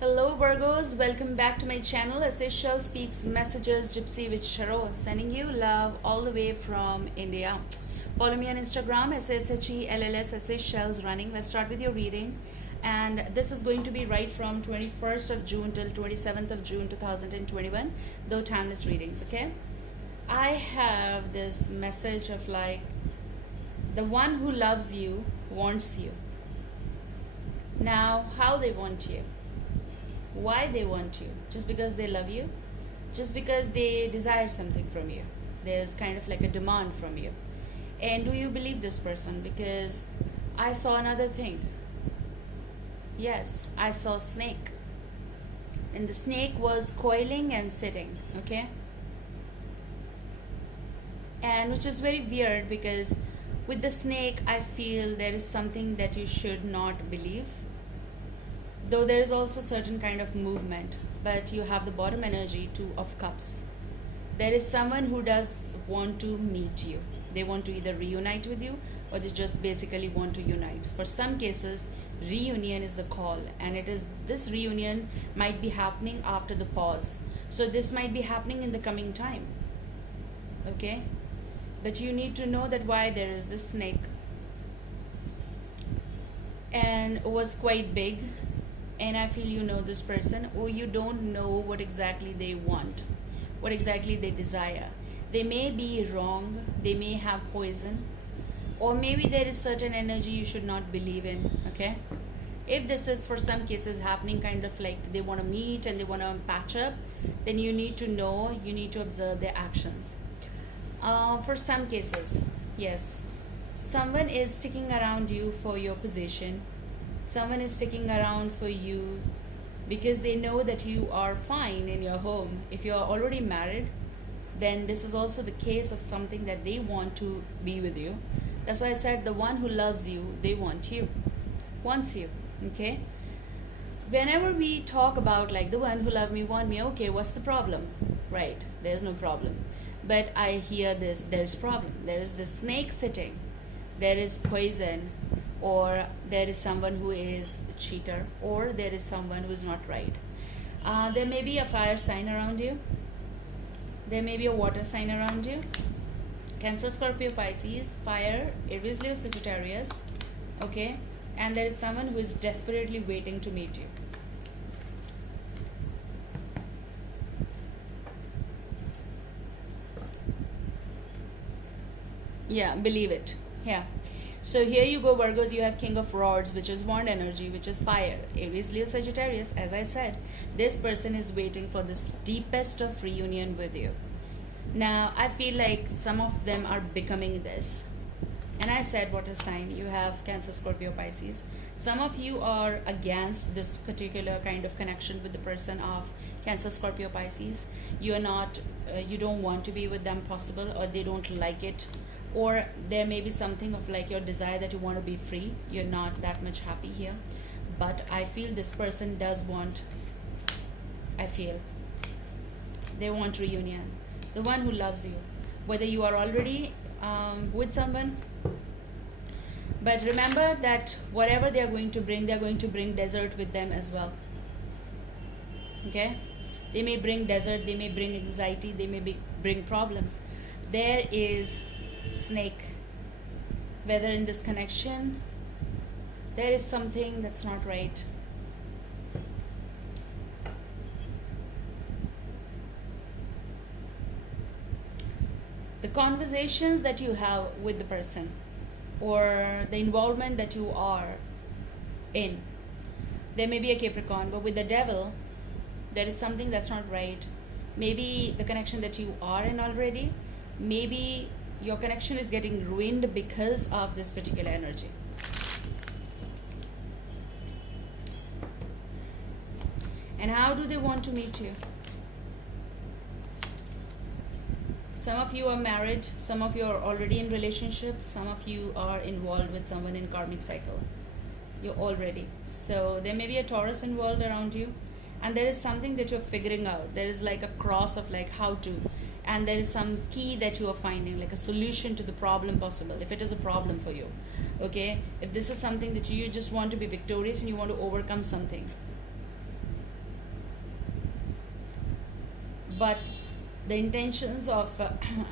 Hello Virgos, welcome back to my channel. Essential Speaks Messages Gypsy with Sharo, sending you love all the way from India. Follow me on Instagram, SSHELLS Essentials Running. Let's start with your reading. And this is going to be right from 21st of June till 27th of June 2021, though timeless readings, okay? I have this message of like, the one who loves you wants you. Now, how they want you? Why they want you? Just because they love you? Just because they desire something from you? There's kind of like a demand from you. And do you believe this person? Because I saw another thing. Yes, I saw a snake. And the snake was coiling and sitting, okay? And which is very weird because with the snake, I feel there is something that you should not believe. Though there is also certain kind of movement, but you have the bottom energy, Two of Cups. There is someone who does want to meet you. They want to either reunite with you or they just basically want to unite. For some cases, reunion is the call, and this reunion might be happening after the pause. So this might be happening in the coming time. Okay? But you need to know that why there is this snake. And it was quite big. And I feel you know this person, or you don't know what exactly they want, what exactly they desire. They may be wrong, they may have poison, or maybe there is certain energy you should not believe in, okay? If this is for some cases happening kind of like they want to meet and they want to patch up, then you need to know, you need to observe their actions. For some cases, yes, someone is sticking around you for your position. Someone is sticking around for you because they know that you are fine in your home. If you are already married, then this is also the case of something that they want to be with you. That's why I said the one who loves you, they want you, wants you, okay? Whenever we talk about like the one who love me, want me, okay, what's the problem? Right, there's no problem. But I hear this, there's problem. There is the snake sitting, there is poison, or there is someone who is a cheater, or there is someone who is not right. There may be a fire sign around you. There may be a water sign around you. Cancer, Scorpio, Pisces, fire, Aries, Leo, Sagittarius. Okay? And there is someone who is desperately waiting to meet you. Yeah, believe it. Yeah. So here you go, Virgos, you have King of Rods, which is wand energy, which is fire. Aries, Leo, Sagittarius, as I said, this person is waiting for this deepest of reunion with you. Now, I feel like some of them are becoming this. And I said, what a sign. You have Cancer, Scorpio, Pisces. Some of you are against this particular kind of connection with the person of Cancer, Scorpio, Pisces. You are not, you don't want to be with them possible, or they don't like it. Or there may be something of like your desire that you want to be free. You're not that much happy here. But I feel this person does want, I feel, they want reunion. The one who loves you. Whether you are already with someone. But remember that whatever they are going to bring, they are going to bring desert with them as well. Okay? They may bring desert, they may bring anxiety, they may bring problems. There is snake. Whether in this connection there is something that's not right. The conversations that you have with the person, or the involvement that you are in, there may be a Capricorn, but with the devil there is something that's not right. Maybe the connection that you are in already, maybe your connection is getting ruined because of this particular energy. And how do they want to meet you? Some of you are married, some of you are already in relationships, some of you are involved with someone in karmic cycle. You're already. So there may be a Taurus involved around you, and there is something that you're figuring out. There is like a cross of like how to, and there is some key that you are finding, like a solution to the problem possible, if it is a problem for you. Okay, if this is something that you just want to be victorious and you want to overcome something, but the intentions of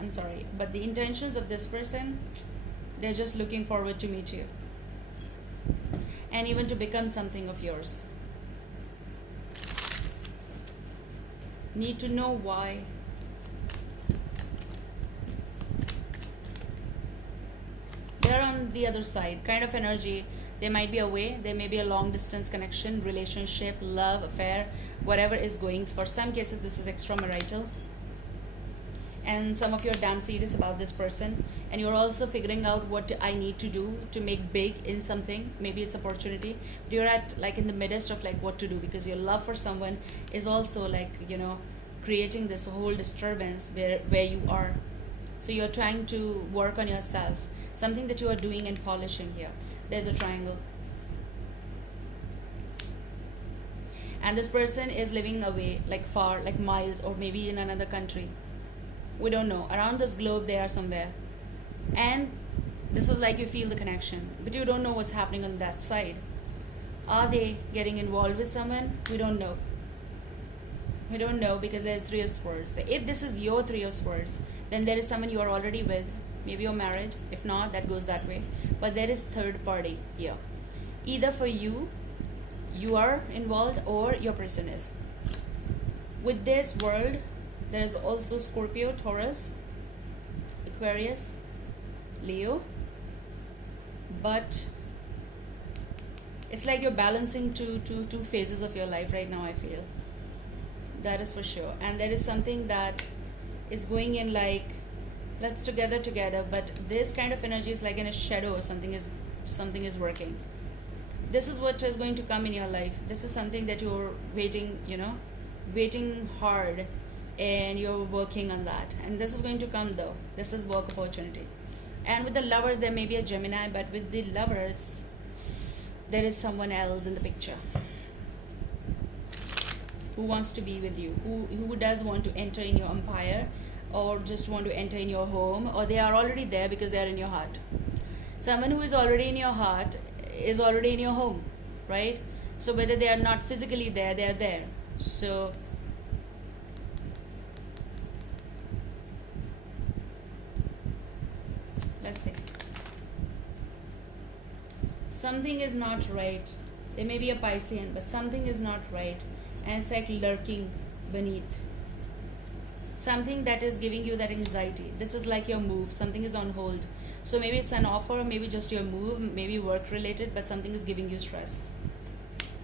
I'm sorry, but the intentions of this person, they're just looking forward to meet you and even to become something of yours. Need to know why. They're on the other side, kind of energy. They might be away, there may be a long distance connection, relationship, love, affair, whatever is going. For some cases this is extramarital, and some of you are damn serious about this person, and you're also figuring out what I need to do to make big in something. Maybe it's opportunity, but you're at like in the midst of like what to do, because your love for someone is also like, you know, creating this whole disturbance where you are. So you're trying to work on yourself, something that you are doing and polishing here. There's a triangle, and this person is living away, like far, like miles, or maybe in another country. We don't know, around this globe they are somewhere, and this is like you feel the connection, but you don't know what's happening on that side. Are they getting involved with someone? We don't know. We don't know, because there's Three of Swords. So if this is your Three of Swords, then there is someone you are already with. Maybe you're married. If not, that goes that way. But there is third party here. Either for you, you are involved, or your person is. With this world, there is also Scorpio, Taurus, Aquarius, Leo. But it's like you're balancing two phases of your life right now, I feel. That is for sure. And there is something that is going in like, let's together, but this kind of energy is like in a shadow, or something is working. This is what is going to come in your life. This is something that you're waiting, you know, waiting hard, and you're working on that, and this is going to come though. This is work opportunity. And with the Lovers, there may be a Gemini, but with the Lovers, there is someone else in the picture who wants to be with you, who does want to enter in your empire, or just want to enter in your home, or they are already there because they are in your heart. Someone who is already in your heart is already in your home, right? So whether they are not physically there, they are there. So let's see. Something is not right. There may be a Piscean, but something is not right, and it's like lurking beneath. Something that is giving you that anxiety. This is like your move. Something is on hold. So maybe it's an offer, maybe just your move, maybe work related, but something is giving you stress.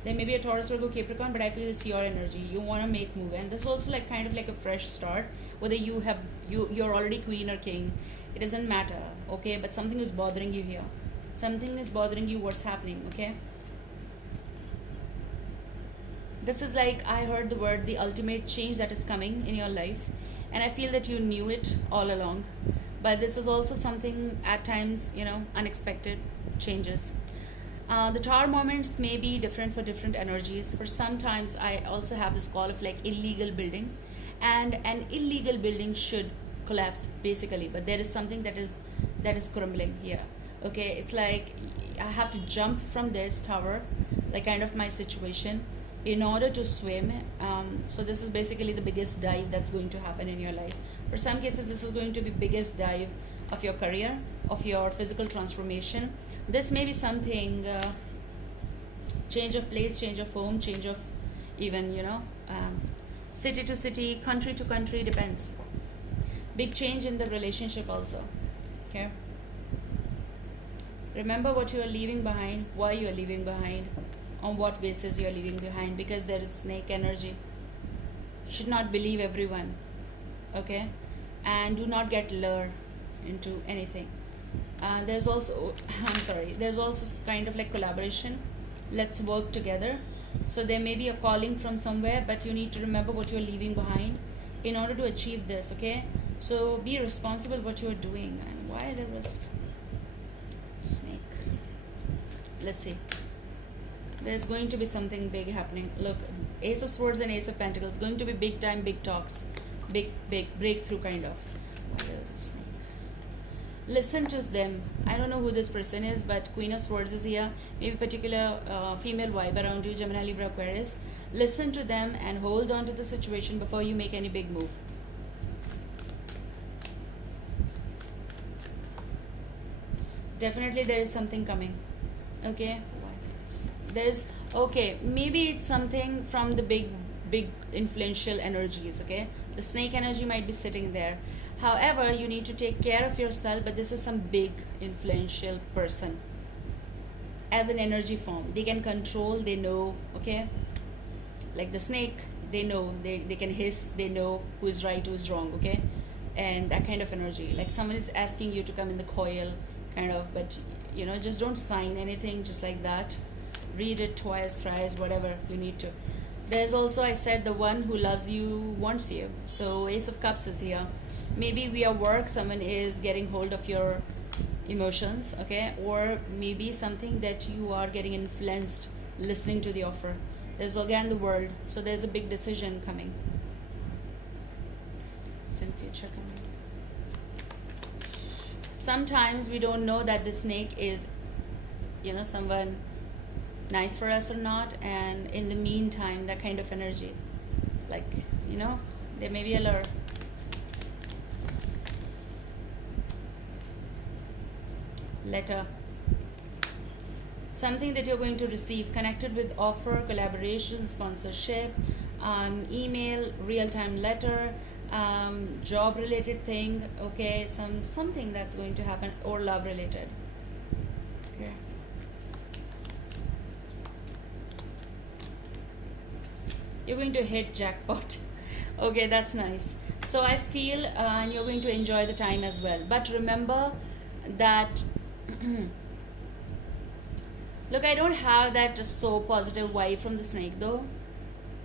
There may be a Taurus, Virgo, Capricorn, but I feel it's your energy. You want to make move, and this is also like kind of like a fresh start. Whether you're already queen or king, it doesn't matter, okay? But something is bothering you here. Something is bothering you. What's happening, okay? This is like, I heard the word, the ultimate change that is coming in your life, and I feel that you knew it all along. But this is also something at times, you know, unexpected changes. The tower moments may be different for different energies. For sometimes I also have this call of like illegal building, and an illegal building should collapse basically, but there is something that is crumbling here, okay? It's like I have to jump from this tower, like kind of my situation, in order to swim. So this is basically the biggest dive that's going to happen in your life. For some cases, this is going to be biggest dive of your career, of your physical transformation. This may be something, change of place, change of home, change of even, you know, city to city, country to country, depends. Big change in the relationship also, okay? Remember what you are leaving behind, why you are leaving behind, on what basis you are leaving behind, because there is snake energy. Should not believe everyone, okay? And do not get lured into anything. There's also there's also kind of like collaboration. Let's work together. So there may be a calling from somewhere, but you need to remember what you're leaving behind in order to achieve this, okay? So be responsible what you're doing. And why there was snake? Let's see. There's going to be something big happening. Look, Ace of Swords and Ace of Pentacles, going to be big time, big talks, big breakthrough kind of. Why there's a snake? Listen to them. I don't know who this person is, but Queen of Swords is here. Maybe particular female vibe around you, Gemini, Libra, Aquarius. Listen to them and hold on to the situation before you make any big move. Definitely there is something coming. Okay? There's, okay, maybe it's something from the big influential energies, okay? The snake energy might be sitting there. However, you need to take care of yourself, but this is some big influential person as an energy form. They can control, they know, okay? Like the snake, they know, they can hiss, they know who is right, who is wrong, okay? And that kind of energy. Like someone is asking you to come in the coil, kind of, but you know, just don't sign anything just like that. Read it twice, thrice, whatever you need to. There's also, I said, the one who loves you wants you. So Ace of Cups is here. Maybe via work someone is getting hold of your emotions, okay? Or maybe something that you are getting influenced listening to the offer. There's again the World. So there's a big decision coming. It's in future coming. Sometimes we don't know that the snake is, you know, someone nice for us or not, and in the meantime, that kind of energy, like, you know, there may be a lure. Letter. Something that you're going to receive connected with offer, collaboration, sponsorship, email, real-time letter, job related thing, okay, something that's going to happen, or love related. Okay. You're going to hit jackpot. Okay, that's nice. So I feel you're going to enjoy the time as well, but remember that look, I don't have that so positive vibe from the snake though,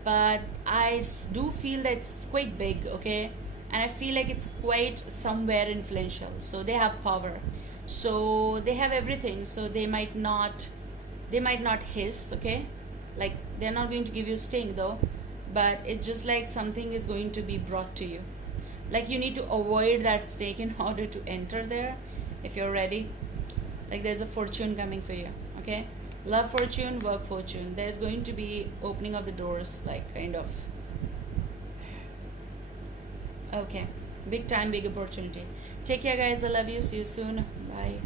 but I do feel that it's quite big, okay? And I feel like it's quite somewhere influential. So they have power. So they have everything. So they might not hiss, okay? Like they're not going to give you sting though, but it's just like something is going to be brought to you. Like you need to avoid that snake in order to enter there if you're ready. Like there's a fortune coming for you, okay? Love fortune, work fortune. There's going to be opening of the doors, like kind of. Okay, big time, big opportunity. Take care guys, I love you, see you soon, bye.